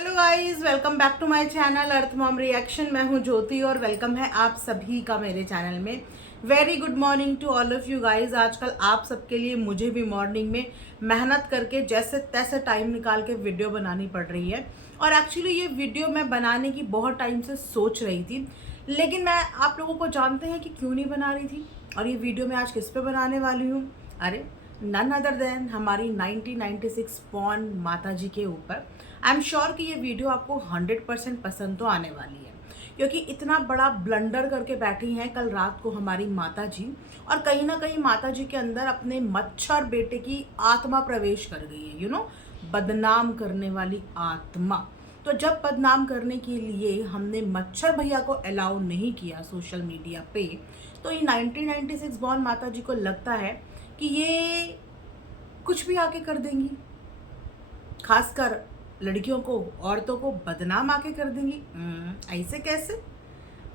Hello guys, welcome back to my channel Earth Mom reaction. मैं हूं ज्योति और welcome है आप सभी का मेरे चैनल में। Very good morning to all of you guys. आजकल आप सबके लिए मुझे भी मॉर्निंग में मेहनत करके जैसे तैसे टाइम निकाल के वीडियो बनानी पड़ रही है। और एक्चुअली ये वीडियो मैं बनाने की बहुत टाइम से सोच रही थी, लेकिन मैं आप लोगों को जानते हैं कि क्यों नहीं बना रही थी। और ये वीडियो मैं आज किस पे बनाने वाली हूँ? अरे नन अदर देन हमारी 1996 बॉर्न माता जी के ऊपर। आई एम श्योर कि ये वीडियो आपको 100% पसंद तो आने वाली है, क्योंकि इतना बड़ा ब्लंडर करके बैठी हैं कल रात को हमारी माता जी। और कहीं ना कहीं माता जी के अंदर अपने मच्छर बेटे की आत्मा प्रवेश कर गई है, बदनाम करने वाली आत्मा। तो जब बदनाम करने के लिए हमने मच्छर भैया को अलाउ नहीं किया सोशल मीडिया पे, तो ये 1996 बॉर्न माता जी को लगता है कि ये कुछ भी आके कर देंगी, खासकर लड़कियों को, औरतों को बदनाम आके कर देंगी। ऐसे कैसे,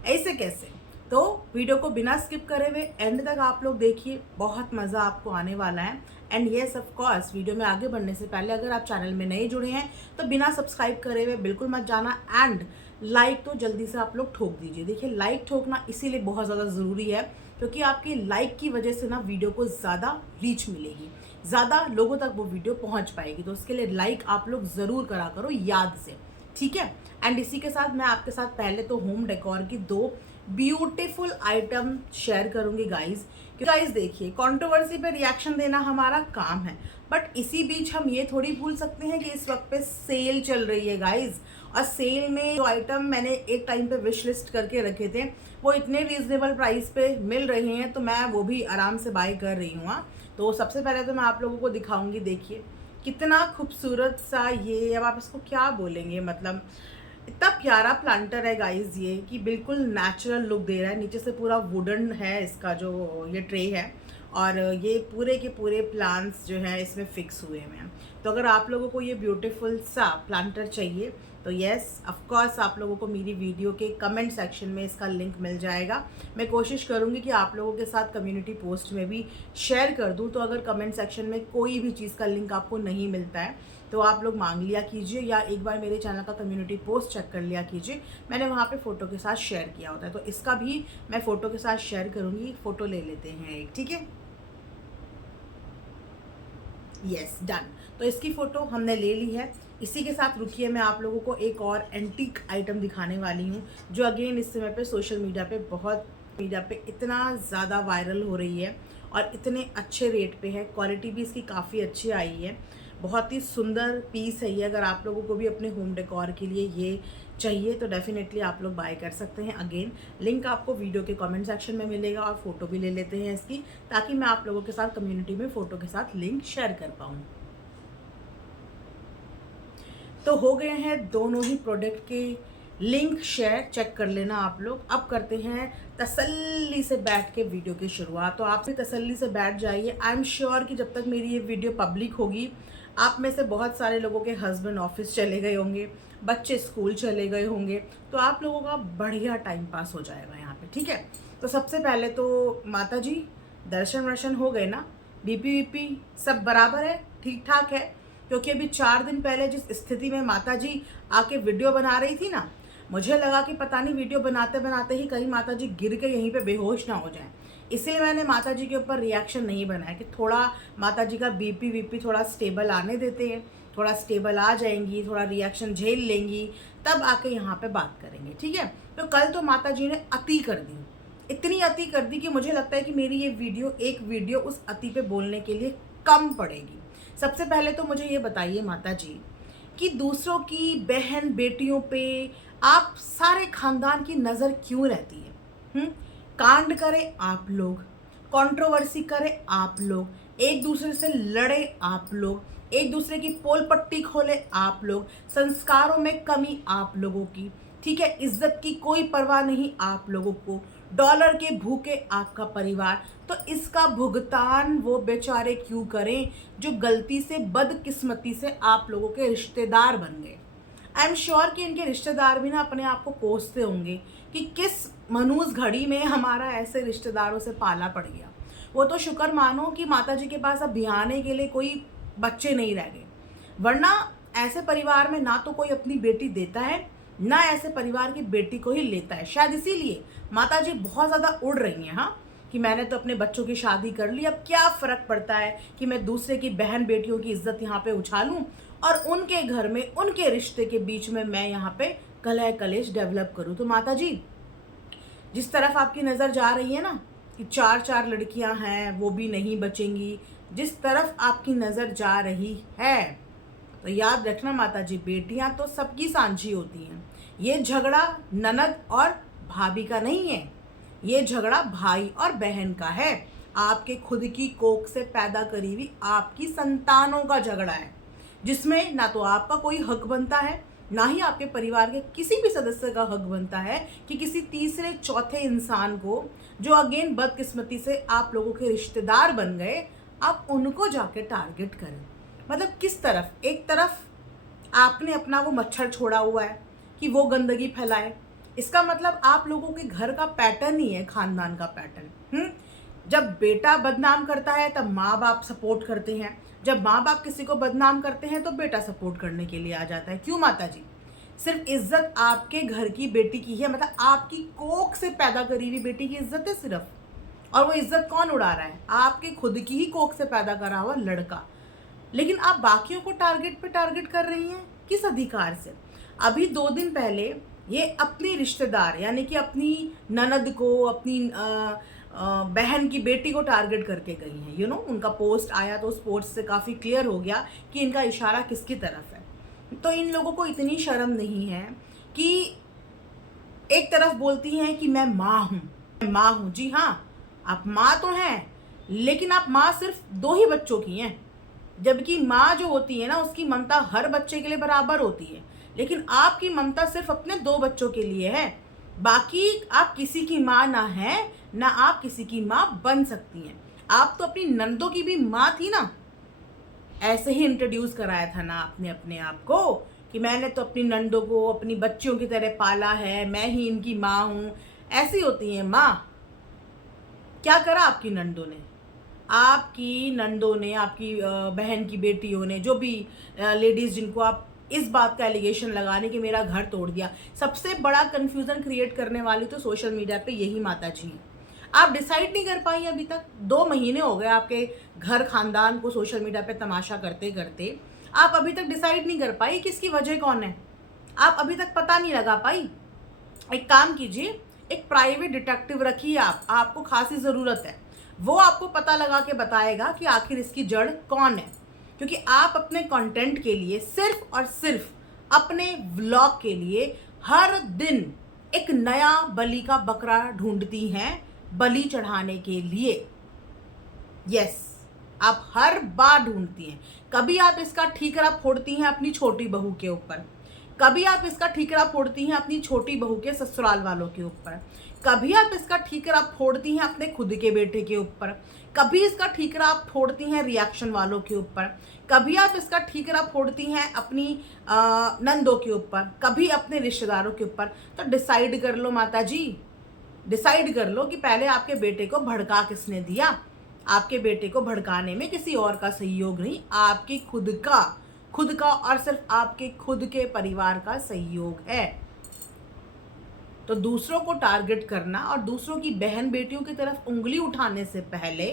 ऐसे कैसे? तो वीडियो को बिना स्किप करे हुए एंड तक आप लोग देखिए, बहुत मज़ा आपको आने वाला है। And yes of course, video में आगे बढ़ने से पहले अगर आप चैनल में नए जुड़े हैं तो बिना सब्सक्राइब करे हुए बिल्कुल मत जाना। एंड लाइक तो जल्दी से आप लोग ठोक दीजिए। देखिए, लाइक ठोकना इसीलिए बहुत ज़्यादा ज़रूरी है क्योंकि आपकी लाइक की वजह से ना वीडियो को ज़्यादा रीच मिलेगी, ज़्यादा लोगों तक वो वीडियो पहुंच पाएगी। तो उसके लिए लाइक आप लोग ज़रूर करा करो याद से, ठीक है। एंड इसी के साथ मैं आपके साथ पहले तो होम डेकोर की 2 ब्यूटीफुल आइटम शेयर करूंगी गाइज। गाइज देखिए, कंट्रोवर्सी पे रिएक्शन देना हमारा काम है, बट इसी बीच हम ये थोड़ी भूल सकते हैं कि इस वक्त पे सेल चल रही है गाइज। और सेल में जो आइटम मैंने एक टाइम पे विश लिस्ट करके रखे थे वो इतने रीजनेबल प्राइस पे मिल रहे हैं, तो मैं वो भी आराम से बाय कर रही हूँ। तो सबसे पहले तो मैं आप लोगों को दिखाऊंगी। देखिए कितना खूबसूरत सा ये, अब आप इसको क्या बोलेंगे, मतलब इतना प्यारा प्लांटर है गाइज ये कि बिल्कुल नेचुरल लुक दे रहा है। नीचे से पूरा वुडन है इसका जो ये ट्रे है, और ये पूरे के पूरे प्लांट्स जो हैं इसमें फिक्स हुए हुए हैं। तो अगर आप लोगों को ये ब्यूटीफुल सा प्लांटर चाहिए तो येस ऑफ कोर्स आप लोगों को मेरी वीडियो के कमेंट सेक्शन में इसका लिंक मिल जाएगा। मैं कोशिश करूँगी कि आप लोगों के साथ कम्युनिटी पोस्ट में भी शेयर कर दूँ। तो अगर कमेंट सेक्शन में कोई भी चीज़ का लिंक आपको नहीं मिलता है तो आप लोग मांग लिया कीजिए, या एक बार मेरे चैनल का कम्युनिटी पोस्ट चेक कर लिया कीजिए, मैंने वहाँ पे फ़ोटो के साथ शेयर किया होता है। तो इसका भी मैं फ़ोटो के साथ शेयर करूँगी। फ़ोटो ले लेते हैं एक, ठीक है। Yes done. तो इसकी फ़ोटो हमने ले ली है। इसी के साथ रुकिए, मैं आप लोगों को एक और एंटीक आइटम दिखाने वाली हूँ जो अगेन इस समय पे सोशल मीडिया पे इतना ज़्यादा वायरल हो रही है और इतने अच्छे रेट पे है। क्वालिटी भी इसकी काफ़ी अच्छी आई है। बहुत ही सुंदर पीस है ये। अगर आप लोगों को भी अपने होम डेकोर के लिए ये चाहिए तो डेफिनेटली आप लोग बाय कर सकते हैं। अगेन लिंक आपको वीडियो के कमेंट सेक्शन में मिलेगा, और फोटो भी ले लेते हैं इसकी, ताकि मैं आप लोगों के साथ कम्युनिटी में फ़ोटो के साथ लिंक शेयर कर पाऊँ। तो हो गए हैं दोनों ही प्रोडक्ट के लिंक शेयर, चेक कर लेना आप लोग। अब करते हैं तसल्ली से बैठ के वीडियो की शुरुआत। तो आप भी तसल्ली से बैठ जाइए। आई एम श्योर कि जब तक मेरी ये वीडियो पब्लिक होगी आप में से बहुत सारे लोगों के हस्बैंड ऑफिस चले गए होंगे, बच्चे स्कूल चले गए होंगे, तो आप लोगों का बढ़िया टाइम पास हो जाएगा यहाँ पे, ठीक है। तो सबसे पहले तो माता जी दर्शन वर्शन हो गए ना, बीपी वीपी सब बराबर है, ठीक ठाक है। क्योंकि अभी 4 दिन पहले जिस स्थिति में माता जी आके वीडियो बना रही थी ना, मुझे लगा कि पता नहीं वीडियो बनाते बनाते ही कहीं माता जी गिर के यहीं पे बेहोश ना हो जाएं। इसलिए मैंने माता जी के ऊपर रिएक्शन नहीं बनाया कि थोड़ा माता जी का बीपी वीपी थोड़ा स्टेबल आने देते हैं, थोड़ा स्टेबल आ जाएंगी, थोड़ा रिएक्शन झेल लेंगी, तब आके यहाँ पे बात करेंगे, ठीक है। तो कल तो माता जी ने अति कर दी, इतनी अति कर दी कि मुझे लगता है कि मेरी ये एक वीडियो उस अति पे बोलने के लिए कम पड़ेगी। सबसे पहले तो मुझे ये बताइए माता जी कि दूसरों की बहन बेटियों पे आप सारे खानदान की नज़र क्यों रहती है? कांड करे आप लोग, कंट्रोवर्सी करे आप लोग, एक दूसरे से लड़े आप लोग, एक दूसरे की पोल पट्टी खोले आप लोग, संस्कारों में कमी आप लोगों की, ठीक है, इज्जत की कोई परवाह नहीं आप लोगों को, डॉलर के भूखे आपका परिवार। तो इसका भुगतान वो बेचारे क्यों करें जो गलती से बदकिस्मती से आप लोगों के रिश्तेदार बन गए। आई एम श्योर कि इनके रिश्तेदार भी ना अपने आप को कोसते होंगे कि किस मनूस घड़ी में हमारा ऐसे रिश्तेदारों से पाला पड़ गया। वो तो शुक्र मानो कि माता जी के पास अब बिहाने के लिए कोई बच्चे नहीं रह गए, वरना ऐसे परिवार में ना तो कोई अपनी बेटी देता है, ना ऐसे परिवार की बेटी को ही लेता है। शायद इसीलिए माता जी बहुत ज़्यादा उड़ रही हैं, हाँ, कि मैंने तो अपने बच्चों की शादी कर ली, अब क्या फ़र्क पड़ता है कि मैं दूसरे की बहन बेटियों की इज्जत यहाँ पे उछालूं और उनके घर में उनके रिश्ते के बीच में मैं यहाँ पे कलह कलेश डेवलप करूं। तो माता जी, जिस तरफ आपकी नज़र जा रही है ना कि 4-4 लड़कियां हैं वो भी नहीं बचेंगी, जिस तरफ आपकी नज़र जा रही है, तो याद रखना माता जी, बेटियां तो सबकी सांझी होती हैं। ये झगड़ा ननद और भाभी का नहीं है, ये झगड़ा भाई और बहन का है। आपके खुद की कोख से पैदा करी हुई आपकी संतानों का झगड़ा है, जिसमें ना तो आपका कोई हक बनता है, ना ही आपके परिवार के किसी भी सदस्य का हक बनता है कि किसी तीसरे चौथे इंसान को, जो अगेन बदकिस्मती से आप लोगों के रिश्तेदार बन गए, आप उनको जाके टारगेट करें। मतलब किस तरफ, एक तरफ आपने अपना वो मच्छर छोड़ा हुआ है कि वो गंदगी फैलाए, इसका मतलब आप लोगों के घर का पैटर्न ही है, खानदान का पैटर्न। जब बेटा बदनाम करता है तब माँ बाप सपोर्ट करते हैं, जब माँ बाप किसी को बदनाम करते हैं तो बेटा सपोर्ट करने के लिए आ जाता है। क्यों माता जी? सिर्फ इज्जत आपके घर की बेटी की है, मतलब आपकी कोख से पैदा करी हुई बेटी की इज्जत है सिर्फ। और वो इज्जत कौन उड़ा रहा है? आपके खुद की ही कोख से पैदा करा हुआ लड़का। लेकिन आप बाकियों को टारगेट पे टारगेट कर रही हैं, किस अधिकार से? अभी 2 दिन पहले ये अपनी रिश्तेदार यानी कि अपनी ननद को, अपनी बहन की बेटी को टारगेट करके गई हैं। उनका पोस्ट आया तो उस पोस्ट से काफ़ी क्लियर हो गया कि इनका इशारा किसकी तरफ है। तो इन लोगों को इतनी शर्म नहीं है कि एक तरफ बोलती हैं कि मैं माँ हूँ, मैं माँ हूँ। जी हाँ, आप माँ तो हैं, लेकिन आप माँ सिर्फ 2 ही बच्चों की हैं, जबकि माँ जो होती है ना, उसकी ममता हर बच्चे के लिए बराबर होती है। लेकिन आपकी ममता सिर्फ अपने 2 बच्चों के लिए है, बाकी आप किसी की माँ ना हैं, ना आप किसी की माँ बन सकती हैं। आप तो अपनी नंदों की भी माँ थी ना, ऐसे ही इंट्रोड्यूस कराया था ना आपने अपने आप को कि मैंने तो अपनी नंदों को अपनी बच्चियों की तरह पाला है, मैं ही इनकी माँ हूँ। ऐसी होती हैं माँ। क्या करा आपकी नंदों ने? आपकी नंदों ने, आपकी बहन की बेटियों ने, जो भी लेडीज़ जिनको आप इस बात का एलिगेशन लगाने कि मेरा घर तोड़ दिया, सबसे बड़ा कन्फ्यूज़न क्रिएट करने वाली तो सोशल मीडिया पे यही माता जी हैं। आप डिसाइड नहीं कर पाई अभी तक। 2 महीने हो गए आपके घर खानदान को सोशल मीडिया पे तमाशा करते करते, आप अभी तक डिसाइड नहीं कर पाई कि इसकी वजह कौन है। आप अभी तक पता नहीं लगा पाई। एक काम कीजिए, एक प्राइवेट डिटेक्टिव रखिए आप, आपको खासी ज़रूरत है। वो आपको पता लगा के बताएगा कि आखिर इसकी जड़ कौन है। क्योंकि आप अपने कंटेंट के लिए सिर्फ और सिर्फ अपने व्लॉग के लिए हर दिन एक नया बलि का बकरा ढूंढती हैं बलि चढ़ाने के लिए। यस, आप हर बार ढूंढती हैं। कभी आप इसका ठीकरा फोड़ती हैं अपनी छोटी बहू के ऊपर, कभी आप इसका ठीकरा फोड़ती हैं अपनी छोटी बहू के ससुराल वालों के ऊपर, कभी आप इसका ठीकरा फोड़ती हैं अपने खुद के बेटे के ऊपर, कभी इसका ठीकरा आप फोड़ती हैं रिएक्शन वालों के ऊपर, कभी आप इसका ठीकरा फोड़ती हैं अपनी नंदों के ऊपर, कभी अपने रिश्तेदारों के ऊपर। तो डिसाइड कर लो माता जी, डिसाइड कर लो कि पहले आपके बेटे को भड़का किसने दिया। आपके बेटे को भड़काने में किसी और का सहयोग नहीं, आपकी खुद का और सिर्फ आपके खुद के परिवार का सहयोग है। तो दूसरों को टारगेट करना और दूसरों की बहन बेटियों की तरफ उंगली उठाने से पहले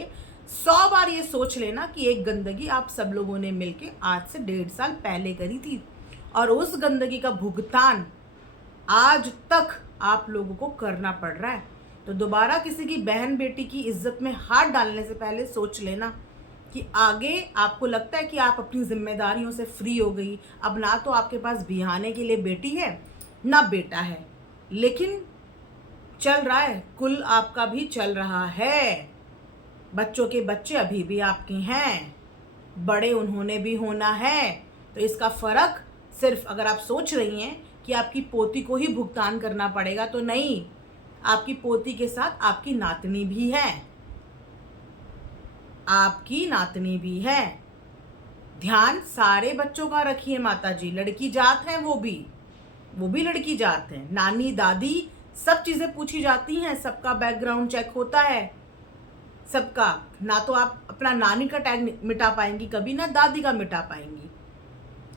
100 बार ये सोच लेना कि एक गंदगी आप सब लोगों ने मिलके आज से 1.5 साल पहले करी थी, और उस गंदगी का भुगतान आज तक आप लोगों को करना पड़ रहा है। तो दोबारा किसी की बहन बेटी की इज्जत में हाथ डालने से पहले सोच लेना कि आगे आपको लगता है कि आप अपनी जिम्मेदारियों से फ्री हो गई, अब ना तो आपके पास बिहाने के लिए बेटी है ना बेटा है, लेकिन चल रहा है, कुल आपका भी चल रहा है, बच्चों के बच्चे अभी भी आपके हैं, बड़े उन्होंने भी होना है। तो इसका फ़र्क सिर्फ, अगर आप सोच रही हैं कि आपकी पोती को ही भुगतान करना पड़ेगा, तो नहीं, आपकी पोती के साथ आपकी नातनी भी है, आपकी नातनी भी है। ध्यान सारे बच्चों का रखिए माता जी, लड़की जात है वो भी लड़की जात है। नानी दादी सब चीज़ें पूछी जाती हैं, सबका बैकग्राउंड चेक होता है, सबका। ना तो आप अपना नानी का टैग मिटा पाएंगी कभी, ना दादी का मिटा पाएंगी।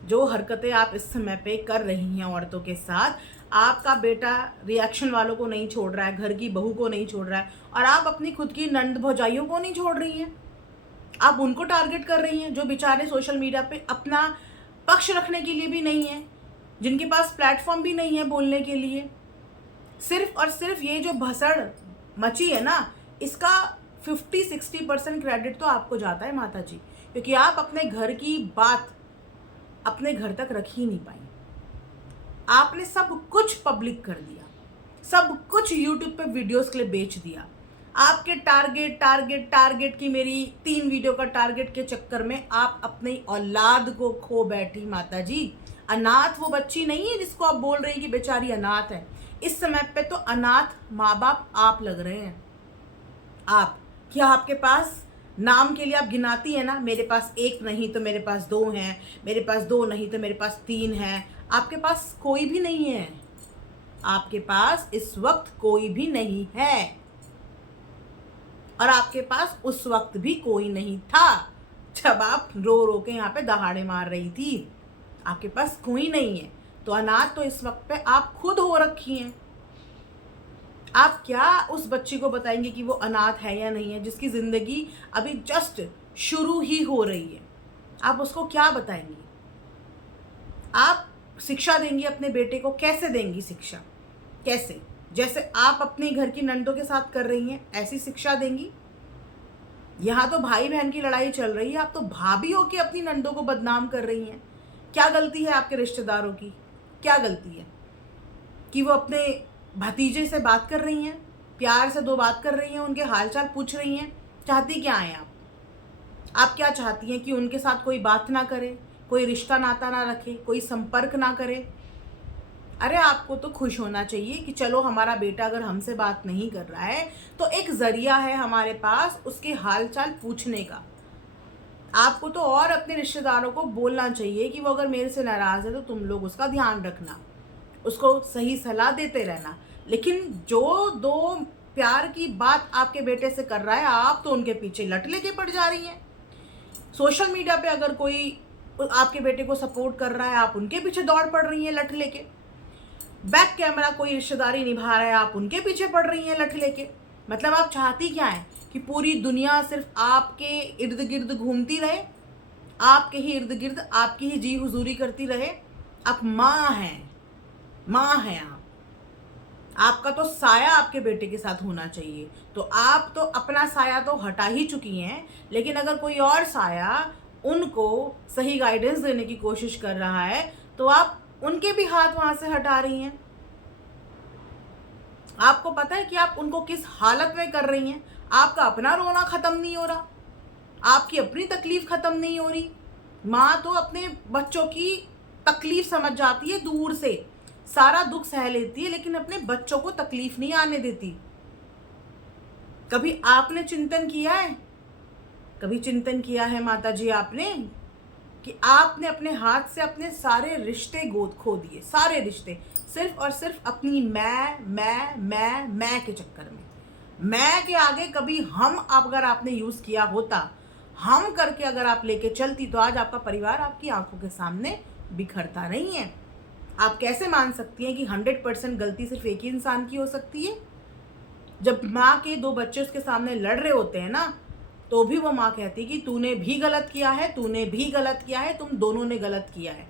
जो हरकतें आप इस समय पे कर रही हैं औरतों के साथ, आपका बेटा रिएक्शन वालों को नहीं छोड़ रहा है, घर की बहू को नहीं छोड़ रहा है, और आप अपनी खुद की नंद भौजाइयों को नहीं छोड़ रही हैं। आप उनको टारगेट कर रही हैं जो बेचारे सोशल मीडिया पे अपना पक्ष रखने के लिए भी नहीं है, जिनके पास प्लेटफॉर्म भी नहीं है बोलने के लिए। सिर्फ और सिर्फ ये जो भसड़ मची है ना, इसका 50-60% क्रेडिट तो आपको जाता है माता जी, क्योंकि आप अपने घर की बात अपने घर तक रख ही नहीं पाई। आपने सब कुछ पब्लिक कर दिया, सब कुछ यूट्यूब पे वीडियोस के लिए बेच दिया। आपके टारगेट टारगेट टारगेट की मेरी 3 वीडियो का टारगेट के चक्कर में आप अपनी औलाद को खो बैठी माता जी। अनाथ वो बच्ची नहीं है जिसको आप बोल रही हैं कि बेचारी अनाथ है। इस समय पे तो अनाथ माँ बाप आप लग रहे हैं। आप क्या, आपके पास नाम के लिए आप गिनाती है ना, मेरे पास 1 नहीं तो मेरे पास 2 हैं, मेरे पास 2 नहीं तो मेरे पास 3 हैं। आपके पास कोई भी नहीं है, आपके पास इस वक्त कोई भी नहीं है, और आपके पास उस वक्त भी कोई नहीं था जब आप रो रो के यहाँ पे दहाड़े मार रही थी। आपके पास कोई नहीं है, तो अनाथ तो इस वक्त पे आप खुद हो रखी हैं। आप क्या उस बच्ची को बताएंगे कि वो अनाथ है या नहीं है, जिसकी ज़िंदगी अभी जस्ट शुरू ही हो रही है? आप उसको क्या बताएंगी? आप शिक्षा देंगी अपने बेटे को? कैसे देंगी शिक्षा? कैसे? जैसे आप अपने घर की नंदों के साथ कर रही हैं, ऐसी शिक्षा देंगी? यहाँ तो भाई बहन की लड़ाई चल रही है, आप तो भाभी हो के अपनी नंदों को बदनाम कर रही हैं। क्या गलती है आपके रिश्तेदारों की? क्या गलती है कि वो अपने भतीजे से बात कर रही हैं, प्यार से 2 बात कर रही हैं, उनके हालचाल पूछ रही हैं? चाहती क्या हैं आप? आप क्या चाहती हैं कि उनके साथ कोई बात ना करे, कोई रिश्ता नाता ना रखे, कोई संपर्क ना करे? अरे आपको तो खुश होना चाहिए कि चलो हमारा बेटा अगर हमसे बात नहीं कर रहा है तो एक ज़रिया है हमारे पास उसके हालचाल पूछने का। आपको तो और अपने रिश्तेदारों को बोलना चाहिए कि वो अगर मेरे से नाराज़ है तो तुम लोग उसका ध्यान रखना, उसको सही सलाह देते रहना। लेकिन जो 2 प्यार की बात आपके बेटे से कर रहा है, आप तो उनके पीछे लट लेके पड़ जा रही हैं। सोशल मीडिया पे अगर कोई आपके बेटे को सपोर्ट कर रहा है, आप उनके पीछे दौड़ पड़ रही हैं लट लेके। बैक कैमरा कोई रिश्तेदारी निभा रहा है, आप उनके पीछे पड़ रही हैं लट लेके। मतलब आप चाहती क्या हैं कि पूरी दुनिया सिर्फ आपके इर्द गिर्द घूमती रहे, आपके ही इर्द गिर्द आपकी ही जी हुजूरी करती रहे? आप माँ हैं, माँ हैं आप। आपका तो साया आपके बेटे के साथ होना चाहिए। तो आप तो अपना साया तो हटा ही चुकी हैं, लेकिन अगर कोई और साया उनको सही गाइडेंस देने की कोशिश कर रहा है तो आप उनके भी हाथ वहां से हटा रही हैं। आपको पता है कि आप उनको किस हालत में कर रही हैं? आपका अपना रोना खत्म नहीं हो रहा, आपकी अपनी तकलीफ खत्म नहीं हो रही। माँ तो अपने बच्चों की तकलीफ समझ जाती है, दूर से सारा दुख सह लेती है, लेकिन अपने बच्चों को तकलीफ नहीं आने देती। कभी आपने चिंतन किया है? कभी चिंतन किया है माता जी आपने कि आपने अपने हाथ से अपने सारे रिश्ते गोद खो दिए, सारे रिश्ते, सिर्फ और सिर्फ अपनी मैं के चक्कर में। मैं के आगे कभी हम अगर आपने यूज़ किया होता, हम करके अगर आप लेके चलती, तो आज आपका परिवार आपकी आंखों के सामने बिखरता नहीं है। आप कैसे मान सकती हैं कि 100% गलती सिर्फ एक ही इंसान की हो सकती है? जब माँ के 2 बच्चे उसके सामने लड़ रहे होते हैं ना, तो भी वो माँ कहती है कि तूने भी गलत किया है, तूने भी गलत किया है, तुम दोनों ने गलत किया है।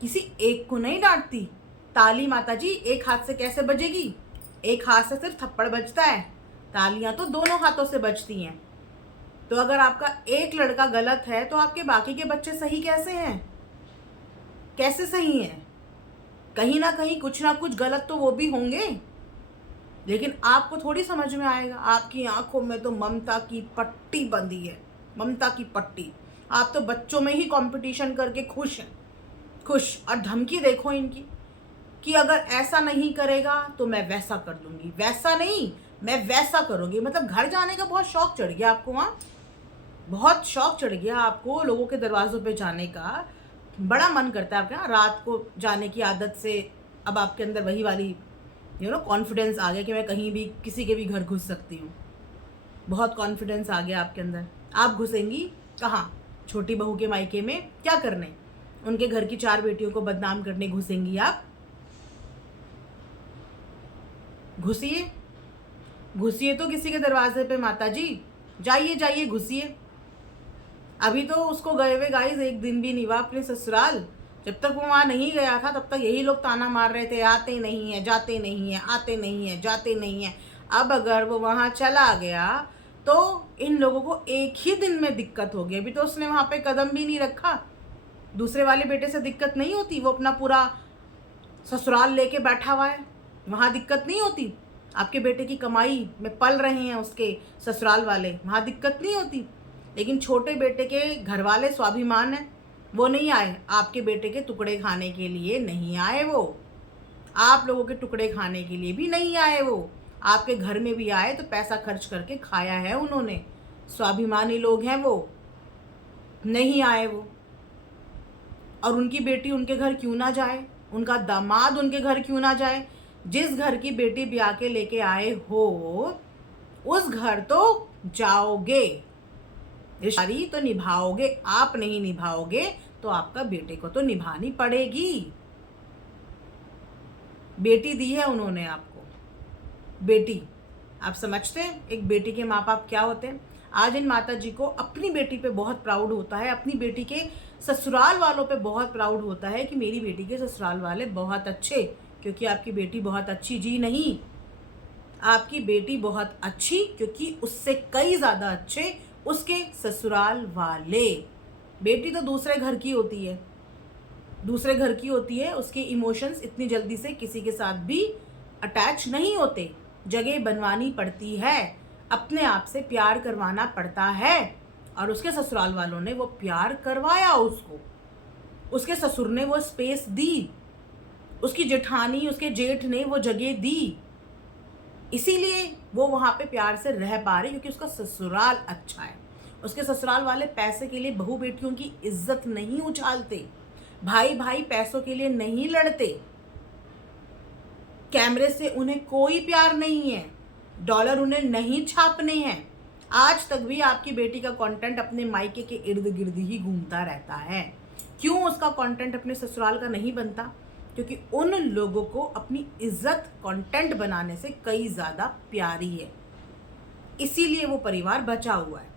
किसी एक को नहीं डांटती। ताली माता जी एक हाथ से कैसे बजेगी? एक हाथ से सिर्फ थप्पड़ बजता है, तालियां तो दोनों हाथों से बजती हैं। तो अगर आपका एक लड़का गलत है तो आपके बाकी के बच्चे सही कैसे हैं? कैसे सही हैं? कहीं ना कहीं कुछ ना कुछ गलत तो वो भी होंगे, लेकिन आपको थोड़ी समझ में आएगा। आपकी आंखों में तो ममता की पट्टी बंधी है, ममता की पट्टी। आप तो बच्चों में ही कंपटीशन करके खुश हैं, खुश। और धमकी देखो इनकी कि अगर ऐसा नहीं करेगा तो मैं वैसा कर दूंगी, वैसा नहीं मैं वैसा करूँगी। मतलब घर जाने का बहुत शौक चढ़ गया आपको, वहाँ बहुत शौक चढ़ गया आपको, लोगों के दरवाज़ों पे जाने का बड़ा मन करता है आपके यहाँ। रात को जाने की आदत से अब आपके अंदर वही वाली कॉन्फिडेंस आ गया कि मैं कहीं भी किसी के भी घर घुस सकती हूँ। बहुत कॉन्फिडेंस आ गया आपके अंदर। आप घुसेंगी कहाँ? छोटी बहू के मायके में क्या करने? उनके घर की 4 बेटियों को बदनाम करने घुसेंगी आप? घुसिए, घुसिए तो किसी के दरवाजे पे माता जी, जाइए जाइए घुसिए। अभी तो उसको गए हुए गाइस 1 दिन भी नहीं हुआ अपने ससुराल। जब तक वो वहाँ नहीं गया था तब तक यही लोग ताना मार रहे थे, आते नहीं है, जाते नहीं है, आते नहीं है, जाते नहीं है। अब अगर वो वहाँ चला गया तो इन लोगों को एक ही दिन में दिक्कत होगी। अभी तो उसने वहाँ पे कदम भी नहीं रखा। दूसरे वाले बेटे से दिक्कत नहीं होती, वो अपना पूरा ससुराल लेके बैठा हुआ है, वहाँ दिक्कत नहीं होती। आपके बेटे की कमाई में पल रहे हैं उसके ससुराल वाले, वहाँ दिक्कत नहीं होती। लेकिन छोटे बेटे के घर वाले स्वाभिमान है, वो नहीं आए आपके बेटे के टुकड़े खाने के लिए, नहीं आए वो। आप लोगों के टुकड़े खाने के लिए भी नहीं आए वो। आपके घर में भी आए तो पैसा खर्च करके खाया है उन्होंने। स्वाभिमानी लोग हैं वो, नहीं आए वो। और उनकी बेटी उनके घर क्यों ना जाए, उनका दामाद उनके घर क्यों ना जाए? जिस घर की बेटी ब्याह के लेके आए हो उस घर तो जाओगे, रिश्तेदारी तो निभाओगे। आप नहीं निभाओगे तो आपका बेटे को तो निभानी पड़ेगी। बेटी दी है उन्होंने आपको, बेटी। आप समझते हैं एक बेटी के माँ बाप क्या होते हैं? आज इन माता जी को अपनी बेटी पे बहुत प्राउड होता है, अपनी बेटी के ससुराल वालों पे बहुत प्राउड होता है कि मेरी बेटी के ससुराल वाले बहुत अच्छे। क्योंकि आपकी बेटी बहुत अच्छी जी नहीं, आपकी बेटी बहुत अच्छी क्योंकि उससे कई ज़्यादा अच्छे उसके ससुराल वाले। बेटी तो दूसरे घर की होती है, दूसरे घर की होती है। उसके इमोशंस इतनी जल्दी से किसी के साथ भी अटैच नहीं होते, जगह बनवानी पड़ती है, अपने आप से प्यार करवाना पड़ता है। और उसके ससुराल वालों ने वो प्यार करवाया उसको, उसके ससुर ने वो स्पेस दी, उसकी जेठानी उसके जेठ ने वो जगह दी। इसीलिए वो वहाँ पे प्यार से रह पा रही, क्योंकि उसका ससुराल अच्छा है। उसके ससुराल वाले पैसे के लिए बहू बेटियों की इज्जत नहीं उछालते, भाई भाई पैसों के लिए नहीं लड़ते, कैमरे से उन्हें कोई प्यार नहीं है, डॉलर उन्हें नहीं छापने हैं। आज तक भी आपकी बेटी का कंटेंट अपने मायके के इर्द गिर्द ही घूमता रहता है। क्यों उसका कंटेंट अपने ससुराल का नहीं बनता? क्योंकि उन लोगों को अपनी इज्जत कंटेंट बनाने से कई ज़्यादा प्यारी है, इसीलिए वो परिवार बचा हुआ है।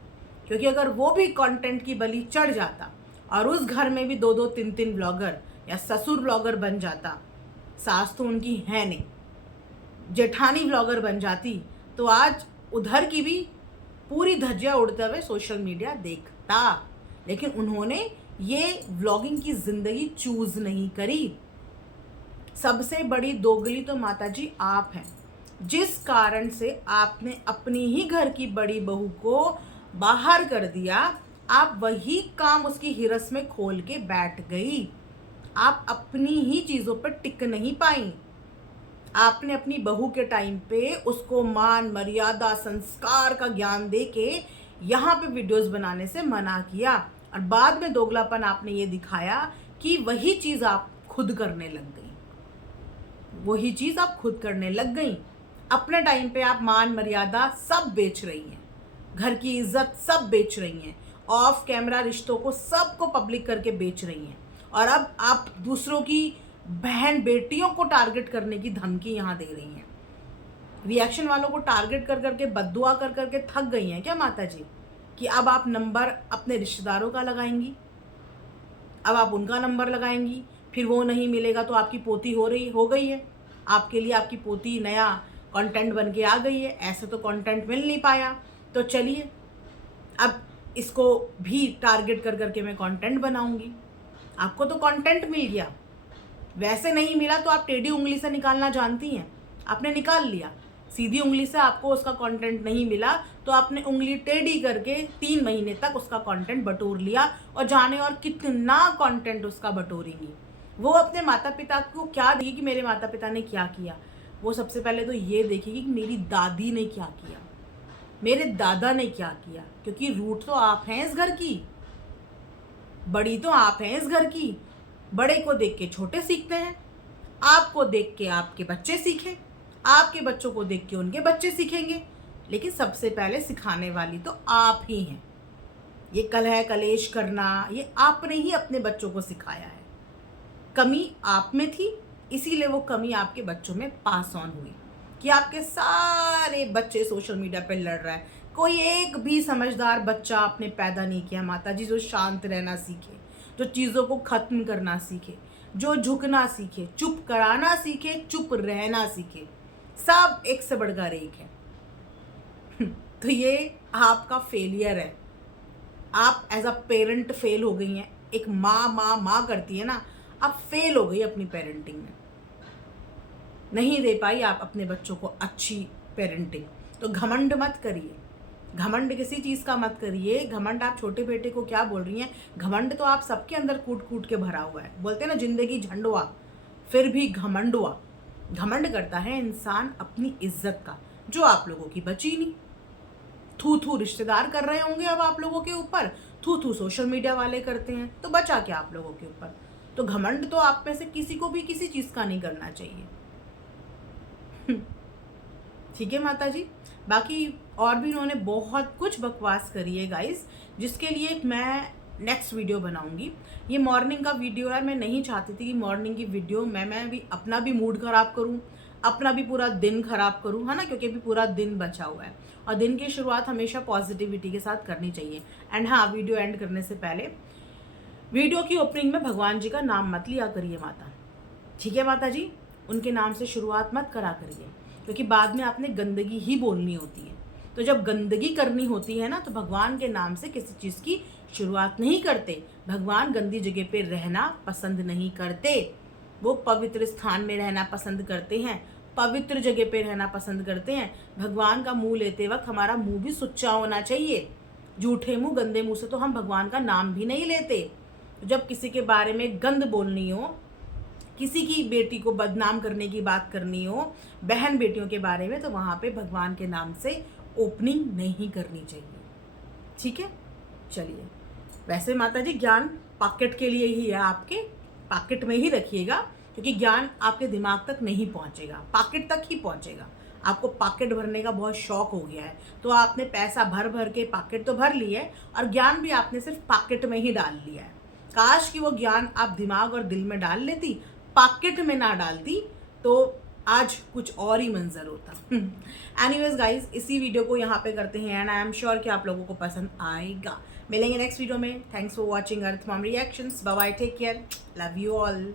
क्योंकि अगर वो भी कंटेंट की बलि चढ़ जाता और उस घर में भी 2-2 3-3 ब्लॉगर या ससुर ब्लॉगर बन जाता, सास तो उनकी है नहीं, जेठानी ब्लॉगर बन जाती, तो आज उधर की भी पूरी धज्जियां उड़ते हुए सोशल मीडिया देखता। लेकिन उन्होंने ये व्लॉगिंग की ज़िंदगी चूज़ नहीं करी। सबसे बड़ी दोगली तो माताजी आप हैं, जिस कारण से आपने अपनी ही घर की बड़ी बहू को बाहर कर दिया। आप वही काम उसकी हिरस में खोल के बैठ गई। आप अपनी ही चीज़ों पर टिक नहीं पाई। आपने अपनी बहू के टाइम पे उसको मान मर्यादा संस्कार का ज्ञान दे के यहाँ पे वीडियोस बनाने से मना किया, और बाद में दोगलापन आपने ये दिखाया कि वही चीज़ आप खुद करने लग गई, वही चीज़ आप खुद करने लग गई। अपने टाइम पे आप मान मर्यादा सब बेच रही हैं, घर की इज्जत सब बेच रही हैं, ऑफ कैमरा रिश्तों को सबको पब्लिक करके बेच रही हैं, और अब आप दूसरों की बहन बेटियों को टारगेट करने की धमकी यहाँ दे रही हैं। रिएक्शन वालों को टारगेट कर करके बद्दुआ कर करके थक गई हैं क्या माता जी, कि अब आप नंबर अपने रिश्तेदारों का लगाएंगी, अब आप उनका नंबर लगाएंगी, फिर वो नहीं मिलेगा तो आपकी पोती हो गई है, आपके लिए आपकी पोती नया कंटेंट बन के आ गई है। ऐसे तो कंटेंट मिल नहीं पाया, तो चलिए अब इसको भी टारगेट कर करके मैं कंटेंट बनाऊंगी। आपको तो कंटेंट मिल गया, वैसे नहीं मिला तो आप टेढ़ी उंगली से निकालना जानती हैं, आपने निकाल लिया। सीधी उंगली से आपको उसका कंटेंट नहीं मिला तो आपने उंगली टेढ़ी करके 3 महीने तक उसका कंटेंट बटोर लिया, और जाने और कितना कंटेंट उसका बटोरेंगी। वो अपने माता पिता को क्या देगी कि मेरे माता पिता ने क्या किया? वो सबसे पहले तो ये देखेगी कि मेरी दादी ने क्या किया, मेरे दादा ने क्या किया। क्योंकि रूट तो आप हैं इस घर की, बड़ी तो आप हैं इस घर की। बड़े को देख के छोटे सीखते हैं, आपको देख के आपके बच्चे सीखें, आपके बच्चों को देख के उनके बच्चे सीखेंगे, लेकिन सबसे पहले सिखाने वाली तो आप ही हैं। ये कलह कलेश करना ये आपने ही अपने बच्चों को सिखाया है। कमी आप में थी, इसीलिए वो कमी आपके बच्चों में पास ऑन हुई कि आपके सारे बच्चे सोशल मीडिया पे लड़ रहा है। कोई एक भी समझदार बच्चा आपने पैदा नहीं किया माता जी जो शांत रहना सीखे, जो चीज़ों को ख़त्म करना सीखे, जो झुकना सीखे, चुप कराना सीखे, चुप रहना सीखे। सब एक से बढ़कर एक है। तो ये आपका फेलियर है। आप एज अ पेरेंट फेल हो गई हैं। एक माँ करती है ना, आप फेल हो गई अपनी पेरेंटिंग में, नहीं दे पाई आप अपने बच्चों को अच्छी पेरेंटिंग। तो घमंड मत करिए, घमंड किसी चीज़ का मत करिए। घमंड आप छोटे बेटे को क्या बोल रही हैं? घमंड तो आप सबके अंदर कूट कूट के भरा हुआ है। बोलते हैं ना, जिंदगी झंडुआ फिर भी घमंड हुआ। घमंड करता है इंसान अपनी इज्जत का, जो आप लोगों की बची नहीं। थू थू रिश्तेदार कर रहे होंगे अब आप लोगों के ऊपर, थू थू सोशल मीडिया वाले करते हैं, तो बचा क्या आप लोगों के ऊपर? तो घमंड तो आप में से किसी को भी किसी चीज़ का नहीं करना चाहिए। ठीक है माता जी। बाकी और भी इन्होंने बहुत कुछ बकवास करी है गाइस, जिसके लिए मैं नेक्स्ट वीडियो बनाऊंगी। ये मॉर्निंग का वीडियो है, मैं नहीं चाहती थी कि मॉर्निंग की वीडियो मैं भी अपना भी मूड ख़राब करूं, अपना भी पूरा दिन ख़राब करूं, है ना, क्योंकि अभी पूरा दिन बचा हुआ है और दिन की शुरुआत हमेशा पॉजिटिविटी के साथ करनी चाहिए। एंड हाँ, वीडियो एंड करने से पहले वीडियो की ओपनिंग में भगवान जी का नाम मत लिया करिए माता, ठीक है माता जी? उनके नाम से शुरुआत मत करा करिए, क्योंकि बाद में आपने गंदगी ही बोलनी होती है। तो जब गंदगी करनी होती है ना, तो भगवान के नाम से किसी चीज़ की शुरुआत नहीं करते। भगवान गंदी जगह पे रहना पसंद नहीं करते, वो पवित्र स्थान में रहना पसंद करते हैं, पवित्र जगह पे रहना पसंद करते हैं। भगवान का मुंह लेते वक्त हमारा मुंह भी सुच्चा होना चाहिए। झूठे मुंह गंदे मुंह से तो हम भगवान का नाम भी नहीं लेते। जब किसी के बारे में गंद बोलनी हो, किसी की बेटी को बदनाम करने की बात करनी हो, बहन बेटियों के बारे में, तो वहाँ पे भगवान के नाम से ओपनिंग नहीं करनी चाहिए, ठीक है? चलिए, वैसे माता जी ज्ञान पॉकेट के लिए ही है, आपके पॉकेट में ही रखिएगा, क्योंकि ज्ञान आपके दिमाग तक नहीं पहुँचेगा, पॉकेट तक ही पहुँचेगा। आपको पॉकेट भरने का बहुत शौक हो गया है, तो आपने पैसा भर भर के पॉकेट तो भर लिया है और ज्ञान भी आपने सिर्फ पॉकेट में ही डाल लिया है। काश कि वो ज्ञान आप दिमाग और दिल में डाल लेती, पॉकेट में ना डालती, तो आज कुछ और ही मंजर होता। एनीवेज गाइज, इसी वीडियो को यहाँ पे करते हैं एंड आई एम श्योर कि आप लोगों को पसंद आएगा। मिलेंगे नेक्स्ट वीडियो में। Thanks for watching Earth Mom reactions. Bye bye, take care, love you all.